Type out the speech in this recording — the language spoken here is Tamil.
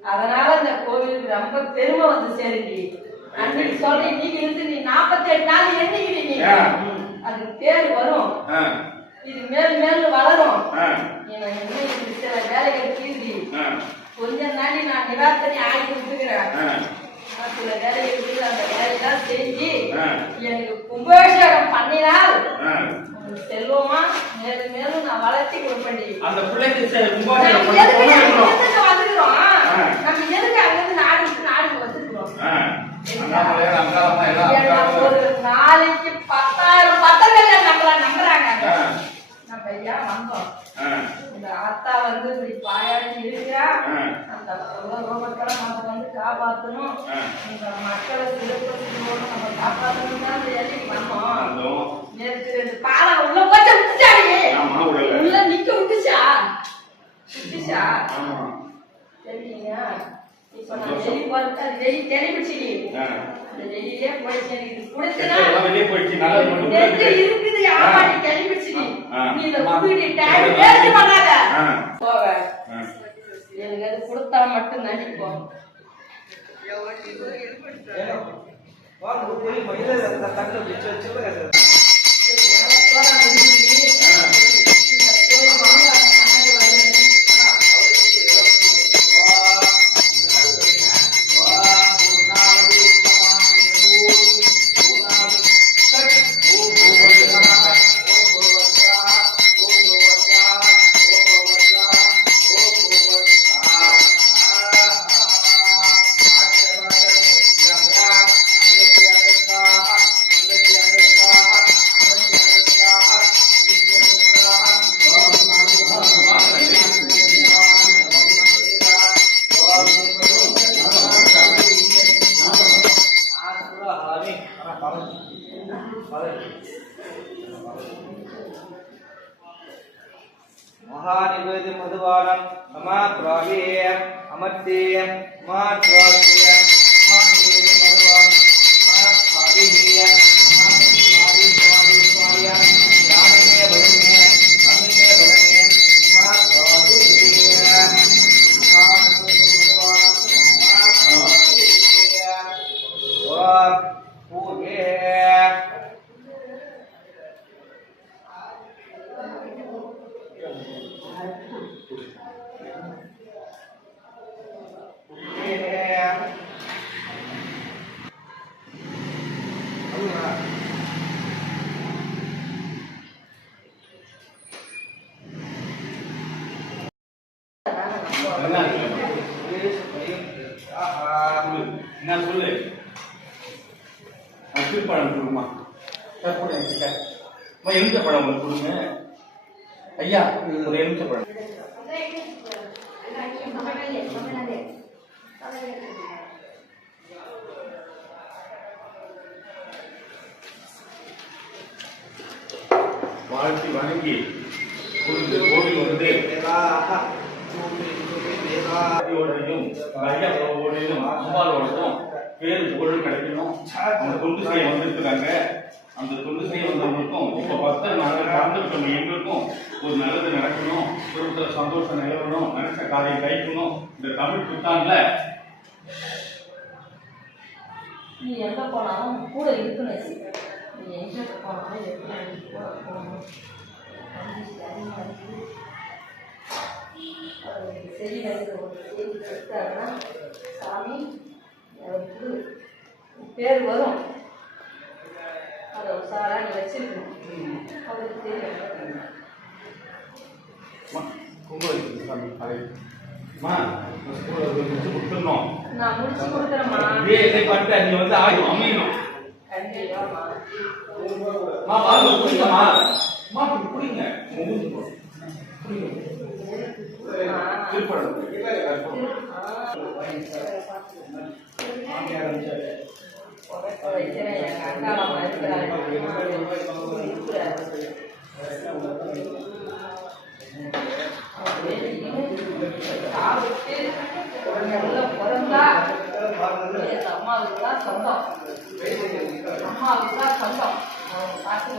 அதனால இந்த கோவிலுக்கு ரொம்ப பெருமை வந்து சேருங்க. அன்னைக்கு சொல்றீங்க நீங்க இருந்து நீ 48 நாள் எண்ணிக்கிறீங்க, அதுக்கு பேர் வரும், இது மேலும் மேலும் வளரும். சில வேலைகள் தீர்த்தி கொஞ்ச நாளி நான் நிவாரணி ஆகி விட்டுக்கிறேன். சில வேலை இருக்குது, அந்த வேலையெல்லாம் செஞ்சு எனக்கு கும்பாபிஷேகம் பண்ணினால் செல்வமா மேலும் மேலும் நான் வளர்ச்சி கொடுப்பேன். அந்த பிள்ளைக்கு வந்துக்கிறோம். நம்ம எதுக்கு அங்கிருந்து நாடு விட்டு நாடுக்கு வந்துக்கிறோம். ஒரு நாளைக்கு 10,000 பத்தங்கள் நம்புறாங்க. நம்ம ஐயா வந்தோம். இந்த ஆத்தா வந்து இப்படி பாயாடி இருக்கிறா. அந்த ரோகத்தெல்லாம் நம்ம வந்து காப்பாற்றணும். இந்த மக்களை சிறப்பு நம்ம காப்பாற்றணும் தான் இந்த எல்லைக்கு வந்தோம். நேற்று 2 பாலம் உள்ள போச்சு விட்டுச்சாடி. உள்ள நிக்க விட்டுச்சா சரிங்க. இப்ப நான் வெளியே பார்த்தா வெளியே தெரிவிச்சு அந்த வெளியிலே போயிடுச்சு. எனக்கு குடிச்சுனா இருக்குது. ஆமாடி தெரிவிச்சு நீ இந்த குடிடி டைம் வேஸ்ட் பண்ணாத. போக எனக்கு அது கொடுத்தா மட்டும் நடிப்போம். महानिवेद्य मधुवारं समाप्राहे अमर्ते मात्वास्य महानिवेद्य मधुवारं समाप्राहे महानिवेद्य स्वामी ज्ञानमे बलमे अमिमे बलमे समाप्राहे महानिवेद्य मधुवारं समाप्राहे और पूजे என்ன சொல்லு பழம் கொடுமா எலுமிச்சை பழம் கொடுங்க ஐயா. ஒரு எலுமிச்சை பழம் வாழ்த்தி வணங்கி கோவில் வந்து அம்பாலோடதும் பேரு புகழும் கிடைக்கணும். அந்த தொண்டு செய்ய வந்திருக்கிறாங்க. அந்த தொண்டு செய்ய வந்தவங்களுக்கும் இப்ப 10 நாங்கள் கலந்துருக்கோம். எங்களுக்கும் ஒரு நல்லது நடக்கணும், குடும்பத்துல சந்தோஷம் நிலவணும், நினைச்ச காரியம் கைக்கணும். இந்த தமிழ் புத்தாண்டுல நீ எங்க போனாலும் கூட இருக்கணும். நீ எங்க போனாலும் சரி ஒரு செய்தி கொடுத்தாருன்னா சாமி அவருக்கு பேர் வரும். அதை உசாரா நீ வச்சிருக்கணும். அவருக்கு தெரியும். நான் முடிச்சு கொடுக்குறேம்மா. அமையணும். அம்மாவுக்கு தான் சொந்தம். அம்மாவுக்கு தான் சொந்தம். பார்த்து